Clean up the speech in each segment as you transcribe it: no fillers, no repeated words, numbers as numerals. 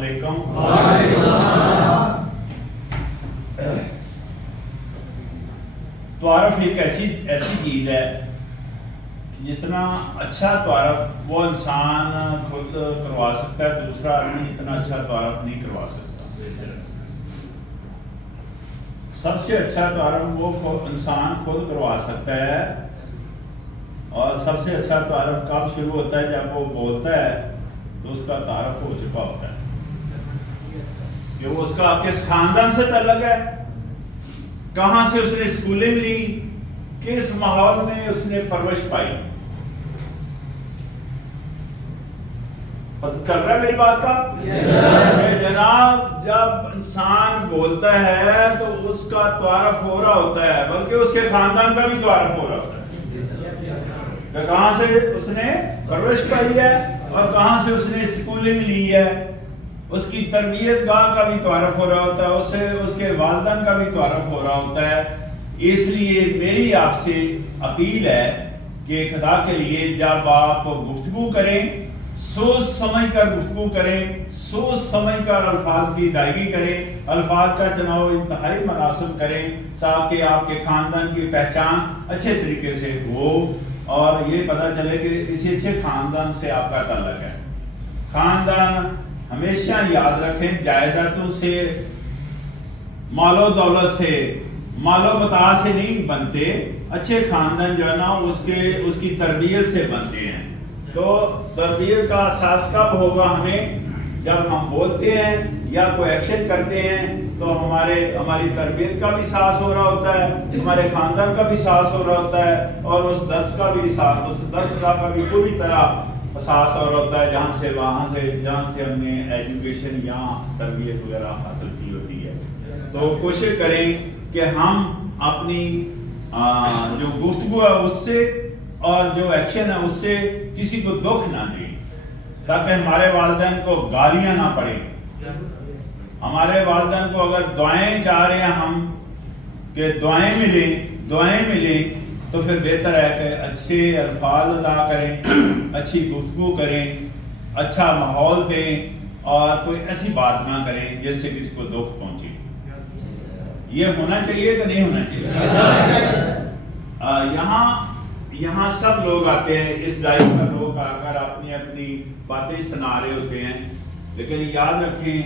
علیکم. تعارف ایک ایسی چیز ہے کہ جتنا اچھا تعارف وہ انسان خود کروا سکتا ہے، دوسرا آدمی اتنا اچھا تعارف نہیں کروا سکتا. سب سے اچھا تعارف وہ انسان خود کروا سکتا ہے، اور سب سے اچھا تعارف کب شروع ہوتا ہے؟ جب وہ بولتا ہے تو اس کا تعارف ہو چکا ہوتا ہے کہ وہ اس کا کس خاندان سے تعلق ہے، کہاں سے اس نے اسکولنگ لی، کس ماحول میں اس نے پرورش پائی. پتہ چل رہا ہے میری بات کا؟ جناب جب انسان بولتا ہے تو اس کا تعارف ہو رہا ہوتا ہے، بلکہ اس کے خاندان کا بھی تعارف ہو رہا ہوتا ہے کہ کہاں سے اس نے پرورش پائی ہے اور کہاں سے اس نے اسکولنگ لی ہے. اس کی تربیت گاہ کا بھی تعارف ہو رہا ہوتا ہے، اس کے والدین کا بھی تعارف ہو رہا ہوتا ہے. اس لیے میری آپ سے اپیل ہے کہ خدا کے لیے جب آپ گفتگو کریں سوچ سمجھ کر گفتگو کریں، سوچ سمجھ کر الفاظ کی ادائیگی کریں، الفاظ کا چناؤ انتہائی مناسب کریں تاکہ آپ کے خاندان کی پہچان اچھے طریقے سے ہو اور یہ پتہ چلے کہ اسی اچھے خاندان سے آپ کا تعلق ہے. خاندان ہمیشہ یاد رکھیں جائیدادوں سے، مال و دولت سے، مال و متاع سے نہیں بنتے. اچھے خاندان جو ہے نا اس کی تربیت سے بنتے ہیں. تو تربیت کا احساس کب ہوگا ہمیں؟ جب ہم بولتے ہیں یا کوئی ایکشن کرتے ہیں تو ہماری تربیت کا بھی احساس ہو رہا ہوتا ہے، ہمارے خاندان کا بھی احساس ہو رہا ہوتا ہے، اور اس درس کا بھی پوری طرح احساس ہو رہا ہوتا ہے جہاں سے ہم نے ایجوکیشن یا تربیت وغیرہ حاصل کی ہوتی ہے. تو کوشش کریں کہ ہم اپنی جو گفتگو ہے اس سے اور جو ایکشن ہے اس سے کسی کو دکھ نہ دیں، تاکہ ہمارے والدین کو گالیاں نہ پڑیں. ہمارے والدین کو اگر دعائیں چاہ رہے ہیں ہم کہ دعائیں ملیں تو پھر بہتر ہے کہ اچھے الفاظ ادا کریں، اچھی گفتگو کریں، اچھا ماحول دیں اور کوئی ایسی بات نہ کریں جس سے کسی کو دکھ پہنچے. یہ ہونا چاہیے کہ نہیں ہونا چاہیے؟ یہاں سب لوگ آتے ہیں، اس ڈائٹ پر لوگ آ کر اپنی باتیں سنا رہے ہوتے ہیں، لیکن یاد رکھیں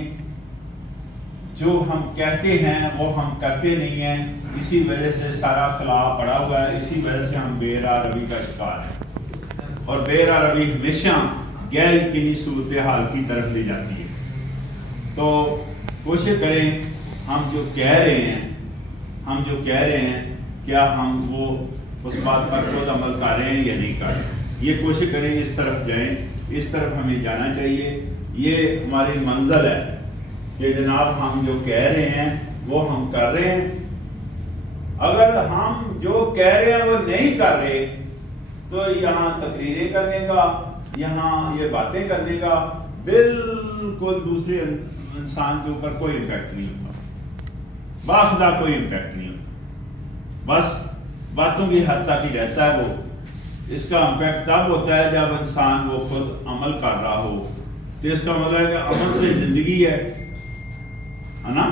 جو ہم کہتے ہیں وہ ہم کرتے نہیں ہیں. اسی وجہ سے سارا خلا پڑا ہوا ہے، اسی وجہ سے ہم بے راہ روی کا شکار ہیں، اور بے راہ روی ہمیشہ غیر یقینی صورتحال کی طرف لے جاتی ہے. تو کوشش کریں ہم جو کہہ رہے ہیں کیا ہم وہ اس بات پر خود عمل کر رہے ہیں یا نہیں کر رہے ہیں. یہ کوشش کریں اس طرف جائیں، اس طرف ہمیں جانا چاہیے. یہ ہماری منزل ہے کہ جناب ہم جو کہہ رہے ہیں وہ ہم کر رہے ہیں. اگر ہم جو کہہ رہے ہیں وہ نہیں کر رہے تو یہاں تقریریں کرنے کا، یہاں یہ باتیں کرنے کا بالکل دوسرے انسان کے اوپر کوئی امپیکٹ نہیں ہوتا، باخدا کوئی امپیکٹ نہیں ہوتا. بس باتوں کی حد تک ہی رہتا ہے. وہ اس کا امپیکٹ تب ہوتا ہے جب انسان وہ خود عمل کر رہا ہو. تو اس کا مطلب ہے کہ عمل سے زندگی ہے نا،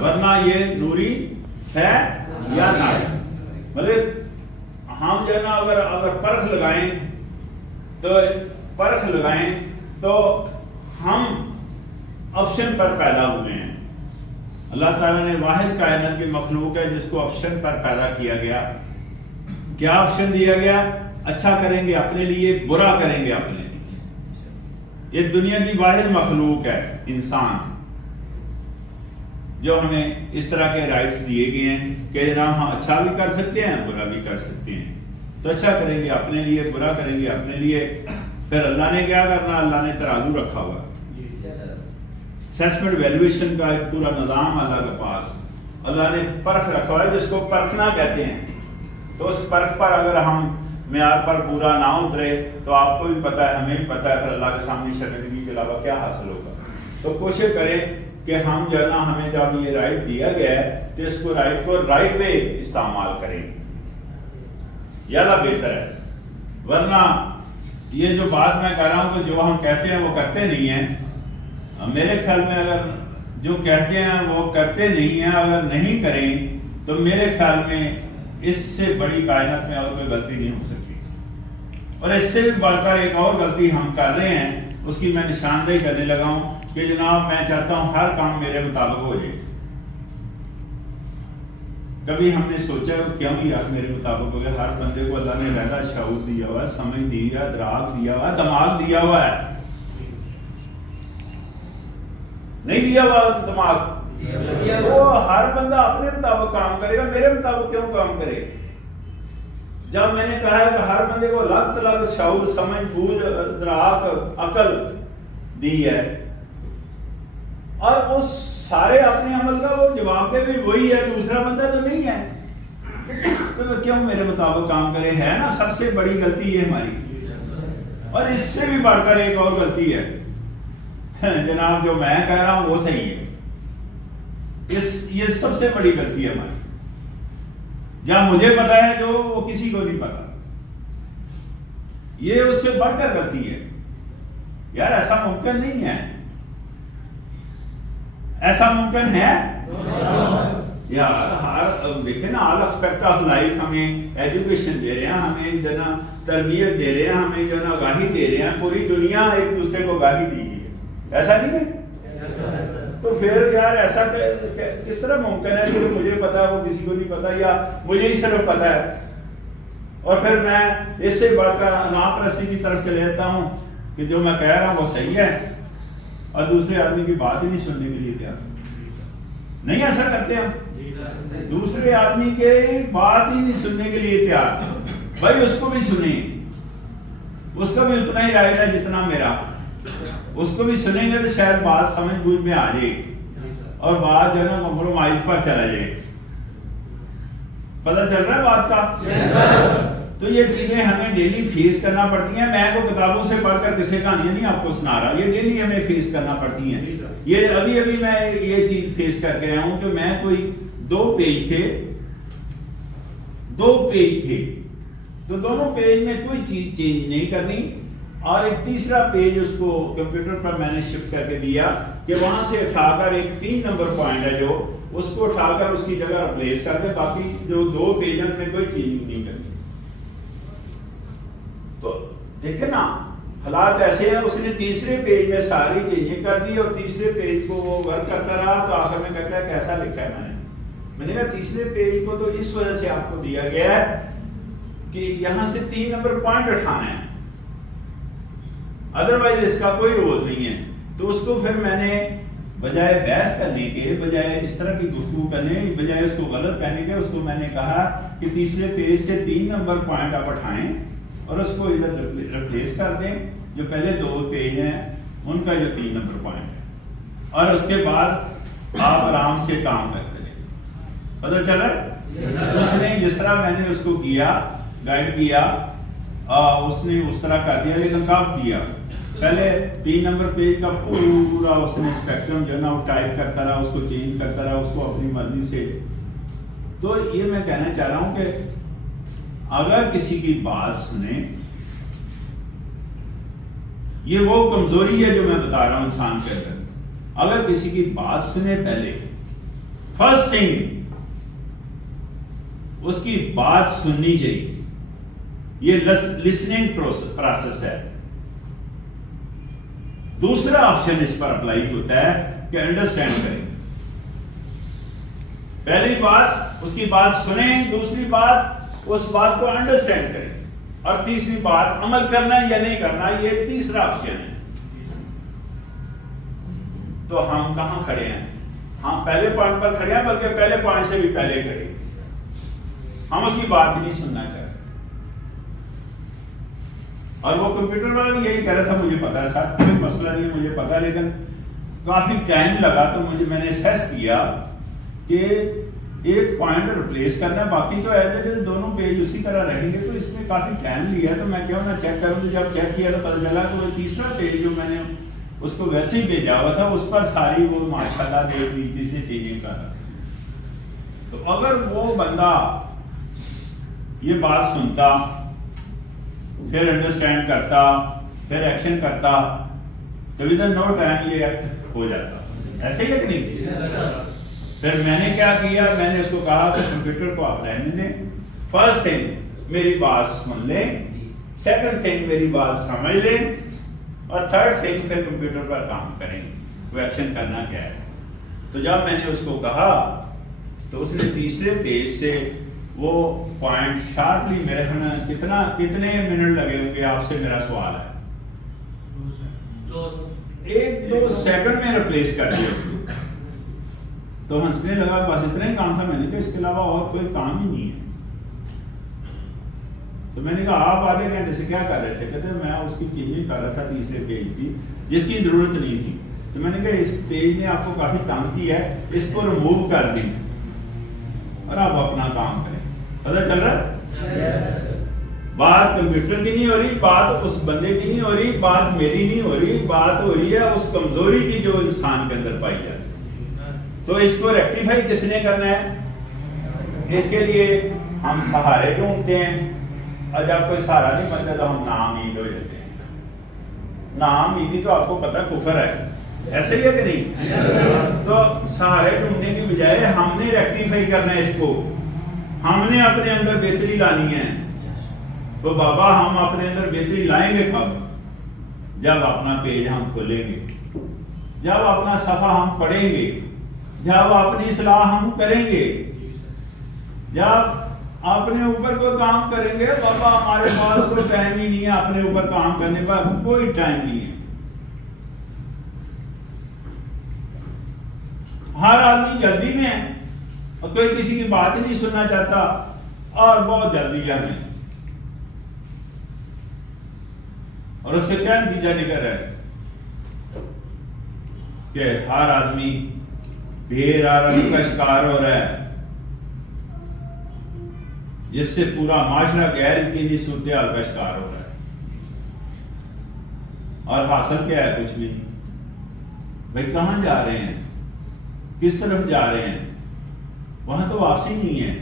ورنہ یہ نوری ہے یا نہ. مطلب ہم جو ہے نا اگر پرکھ لگائیں تو ہم آپشن پر پیدا ہوئے ہیں. اللہ تعالیٰ نے واحد کائنات کی مخلوق ہے جس کو آپشن پر پیدا کیا گیا. کیا آپشن دیا گیا؟ اچھا کریں گے اپنے لیے، برا کریں گے اپنے لیے. یہ دنیا کی واحد مخلوق ہے انسان، جو ہمیں اس طرح کے رائٹس دیے گئے ہیں کہ جناب ہم اچھا بھی کر سکتے ہیں، برا بھی کر سکتے ہیں. تو اچھا کریں گے اپنے لیے، برا کریں گے اپنے لیے. پھر اللہ نے کیا کرنا؟ اللہ نے ترازو رکھا ہوا ہے، اسیسمنٹ ویلیویشن کا ایک پورا نظام اللہ کے پاس. اللہ نے پرکھ رکھا ہے جس کو پرکھنا کہتے ہیں. تو اس پرکھ پر اگر ہم معیار پر پورا نہ اترے تو آپ کو بھی پتہ ہے، ہمیں بھی پتہ ہے پھر اللہ کے سامنے شرمندگی کے علاوہ کیا حاصل ہوگا. تو کوشش کریں کہ ہم جو ہے نا، ہمیں جب یہ رائٹ دیا گیا ہے تو اس کو رائٹ وے استعمال کریں، زیادہ بہتر ہے. ورنہ یہ جو بات میں کہہ رہا ہوں کہ جو ہم کہتے ہیں وہ کرتے نہیں ہیں، میرے خیال میں اگر جو کہتے ہیں وہ کرتے نہیں ہیں، اگر نہیں کریں تو میرے خیال میں اس سے بڑی کائنات میں اور کوئی غلطی نہیں ہو سکتی. اور اس سے بھی بڑھ کر ایک اور غلطی ہم کر رہے ہیں، اس کی میں نشاندہی کرنے لگا ہوں کہ جناب میں چاہتا ہوں ہر کام میرے مطابق ہو جائے. کبھی ہم نے سوچا کیوں یار میرے مطابق ہو گیا؟ ہر بندے کو اللہ نے علیحدہ شعور دیا ہوا ہے، سمجھ دی ہے، ادراک دیا ہوا ہے، دماغ دیا ہوا ہے. نہیں دیا ہوا دماغ؟ وہ ہر بندہ اپنے مطابق کام کرے گا، میرے مطابق کیوں کام کرے؟ جب میں نے کہا ہے کہ ہر بندے کو الگ الگ شعور، سمجھ، بوجھ، ادراک، عقل دی ہے، اور اس سارے اپنے عمل کا وہ جواب دے بھی وہی ہے، دوسرا بندہ تو نہیں ہے، تو وہ کیوں میرے مطابق کام کرے؟ ہے نا سب سے بڑی غلطی یہ ہماری. اور اس سے بھی بڑھ کر ایک اور غلطی ہے جناب، جو میں کہہ رہا ہوں وہ صحیح ہے. یہ سب سے بڑی غلطی ہے ہماری. جہاں مجھے پتا ہے جو وہ کسی کو نہیں پتا، یہ اس سے بڑھ کر غلطی ہے. یار ایسا ممکن نہیں ہے. ایسا ممکن ہے یار؟ ہر دیکھیں نا، آل اسپیکٹ آف لائف ہمیں ایجوکیشن دے رہے ہیں، ہمیں جو نا تربیت دے رہے ہیں، ہمیں جو نا آگاہی دے رہے ہیں. پوری دنیا ایک دوسرے کو آگاہی دی ہے، ایسا نہیں ہے؟ تو پھر یار ایسا کس طرح ممکن ہے کہ مجھے پتا ہے وہ کسی کو نہیں پتا، یا مجھے ہی صرف پتا ہے، اور پھر میں اس سے بڑھ کر ناپرستی کی طرف چلے جاتا ہوں کہ جو میں کہہ رہا ہوں وہ صحیح ہے، اور دوسرے آدمی کی بات ہی نہیں سننے کے لیے تیار. نہیں ایسا کرتے ہم؟ دوسرے آدمی کے بات ہی نہیں سننے کے لیے تیار. بھائی اس کو بھی سنیں، اس کا بھی اتنا ہی رائٹ ہے جتنا میرا. اس کو بھی سنیں گے تو شاید بات سمجھ بوجھ میں آ جائے، اور بات جو ہے نا کمپرومائز پر چلا جائے. پتہ چل رہا ہے بات کا؟ تو یہ چیزیں ہمیں ڈیلی فیس کرنا پڑتی ہیں. میں کو کتابوں سے پڑھ کر کسی کہانیاں نہیں آپ کو سنا رہا، یہ ڈیلی ہمیں فیس کرنا پڑتی ہیں. یہ ابھی میں یہ چیز فیس کر کے آیا ہوں کہ میں کوئی 2 پیج تھے تو دونوں پیج میں کوئی چیز چینج نہیں کرنی، اور ایک تیسرا پیج اس کو کمپیوٹر پر میں نے شفٹ کر کے دیا کہ وہاں سے اٹھا کر ایک 3 نمبر پوائنٹ ہے جو اس کو اٹھا کر اس کی جگہ ریپلیس کر دے، باقی جو 2 پیج میں کوئی چینج نہیں کرنی. تو دیکھیں نا حالات ایسے ہیں. اس نے تیسرے پیج میں ساری چینجیں کر دی، اور تیسرے پیج کو وہ ورک کرتا رہا، تو آخر میں کہتا ہے کیسا لکھا ہے میں نے کہا تیسرے پیج کو تو اس وجہ سے آپ کو دیا گیا ہے کہ یہاں سے 3 نمبر پوائنٹ اٹھانا ہے، ادروائز اس کا کوئی رول نہیں ہے. تو اس کو پھر میں نے بجائے بحث کرنے کے، بجائے اس طرح کی گفتگو کرنے، بجائے اس کو غلط کہنے کے، اس کو میں نے کہا کہ تیسرے پیج سے 3 نمبر پوائنٹ آپ اٹھائیں اور اس کو ادھر ریپلیس کر دیں، جو پہلے 2 پیج ہیں ان کا جو 3 نمبر پوائنٹ ہے، اور اس کے بعد آپ آرام سے کام کرتے رہیں. پتہ چل رہا ہے؟ اس نے جس طرح میں نے اس کو کیا، گائیڈ کیا، اس نے اس طرح کر دیا. لیکن کب کیا؟ پہلے 3 نمبر پیج کا پورا اس نے اسپیکٹرم جو ہے نا وہ ٹائپ کرتا رہا، اس کو چینج کرتا رہا، اس کو اپنی مرضی سے. تو یہ میں کہنا چاہ رہا ہوں کہ اگر کسی کی بات سنیں، یہ وہ کمزوری ہے جو میں بتا رہا ہوں انسان کے اندر. اگر کسی کی بات سنے، پہلے فرسٹ تھنگ اس کی بات سننی چاہیے. یہ لسننگ پروسیس ہے. دوسرا آپشن اس پر اپلائی ہوتا ہے کہ انڈرسٹینڈ کریں. پہلی بات اس کی بات سنیں، دوسری بات اس بات کو انڈرسٹینڈ کریں، اور تیسری بات عمل کرنا یا نہیں کرنا، یہ تیسرا آپشن ہے. تو ہم کہاں کھڑے ہیں؟ ہم پہلے پوائنٹ پر کھڑے ہیں، بلکہ پہلے پوائنٹ سے بھی پہلے کھڑے ہیں. ہم اس کی بات ہی نہیں سننا چاہتے. اور وہ کمپیوٹر والا بھی یہی کہہ رہا تھا، مجھے پتا ہے سر، کوئی مسئلہ نہیں ہے، مجھے پتا. لیکن کافی ٹائم لگا تو میں نے اسیس کیا کہ ایک پوائنٹ ریپلیس کرنا ہے، باقی تو ایز اٹ از دونوں پیج اسی طرح رہیں گے. تو اس میں کافی ٹائم لیا، تو میں کیوں نہ چیک کروں. تو جب چیک کیا تو پتہ چلا کہ وہ تیسرا پیج جو میں نے اس کو ویسے ہی بھیجا ہوا تھا، اس پر ساری وہ ماشاءاللہ دیکھ لیجیے سے چینجنگ کر رہا. تو اگر وہ بندہ یہ بات سنتا، پھر انڈرسٹینڈ کرتا، پھر ایکشن کرتا، تو ودن نو ٹائم یہ ایکٹ ہو جاتا. ایسے ہی ہے کہ نہیں؟ پھر میں نے کیا کیا, میں نے اس کو کہا کہ کمپیوٹر کو آپ رہنے دیں. فرسٹ تھنگ میری بات سن لیں, سیکنڈ تھنگ میری بات سمجھ لیں, اور تھرڈ تھنگ پھر کمپیوٹر پر کام کریں, وہ ایکشن کرنا کیا ہے. تو جب میں نے اس کو کہا تو اس نے تیسرے پیج سے وہ پوائنٹ شارپلی میرے کتنے منٹ لگے ہوں گے آپ سے میرا سوال ہے, 1-2 سیکنڈ میں ریپلیس کر دیا اس کو. تو ہنسنے لگا, بس اتنا ہی کام تھا. میں نے کہا اس کے علاوہ اور کوئی کام ہی نہیں ہے. تو میں نے کہا آپ آدھے گھنٹے سے کیا کر رہے تھے؟ کہتے میں اس کی چینجنگ کر رہا تھا تیسرے پیج کی جس کی ضرورت نہیں تھی. تو میں نے کہا اس پیج نے آپ کو کافی تنگ کیا ہے, اس کو ریموو کر دیں اور آپ اپنا کام کریں. پتہ چل رہا ہے؟ بات کمپیوٹر کی نہیں ہو رہی, بات اس بندے کی نہیں ہو رہی, بات میری نہیں ہو رہی, بات ہو رہی ہے اس کمزوری کی جو انسان کے اندر پائی جاتی. تو اس کو ریکٹیفائی کس نے کرنا ہے؟ اس کے لیے ہم سہارے ڈھونڈتے ہیں, اور جب کوئی سہارا نہیں بنتا تو ہم ناامید ہو جاتے ہیں. ناامیدی تو آپ کو پتہ کفر ہے, ایسے ہی ہے کہ نہیں؟ تو سہارے ڈھونڈنے کی بجائے ہم نے ریکٹیفائی کرنا ہے اس کو, ہم نے اپنے اندر بہتری لانی ہے. تو بابا ہم اپنے اندر بہتری لائیں گے کب؟ جب اپنا پیج ہم کھولیں گے, جب اپنا صفحہ ہم پڑھیں گے, جب اپنی اصلاح ہم کریں گے, جب اپنے اوپر کوئی کام کریں گے. بابا ہمارے پاس کوئی ٹائم ہی نہیں ہے اپنے اوپر کام کرنے کا, کوئی ٹائم نہیں ہے. ہر آدمی جلدی میں ہے اور کوئی کسی کی بات ہی نہیں سننا چاہتا, اور بہت جلدی ہے ہمیں. اور اس سے کیا نتیجہ نکل رہا ہے کہ ہر آدمی بے آرامی کا شکار ہو رہا ہے, جس سے پورا معاشرہ غیر یقینی صورتحال کا شکار ہو رہا ہے. اور حاصل کیا ہے؟ کچھ بھی نہیں. بھائی کہاں جا رہے ہیں, کس طرف جا رہے ہیں؟ وہاں تو واپسی نہیں ہے.